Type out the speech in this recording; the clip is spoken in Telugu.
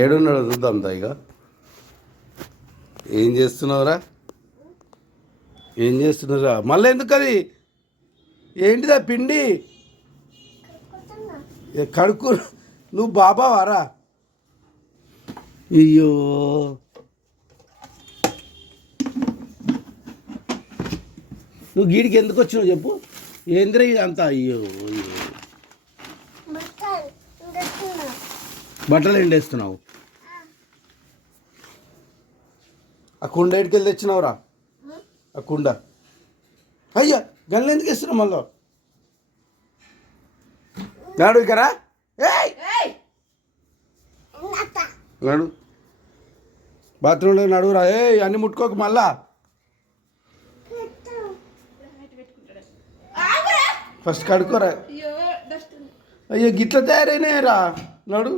ఏడున్నాడు చూద్దాం ఇక. ఏం చేస్తున్నావురా? ఏం చేస్తున్నారా? మళ్ళీ ఎందుకు అది? ఏంటిదా పిండి? కడుక్కు. నువ్వు బాబావారా? అయ్యో, నువ్వు గీడికి ఎందుకు వచ్చినావు చెప్పు. ఏంద్రా ఇది అంతా? అయ్యో అయ్యో, బట్టలు ఎండేస్తున్నావు. ఆ కుండ ఎడికెళ్ళి తెచ్చినావురా? ఆ కుండ అయ్యా గన్లు ఎందుకు ఇస్తున్నావు మళ్ళా? నాడు ఇకరా. నడు బాత్రూంలో నడువురా. అన్ని ముట్టుకోక మళ్ళా. ఫస్ట్ కడుక్కోరా. అయ్యో గిట్ల తయారైనాయరా. నడు.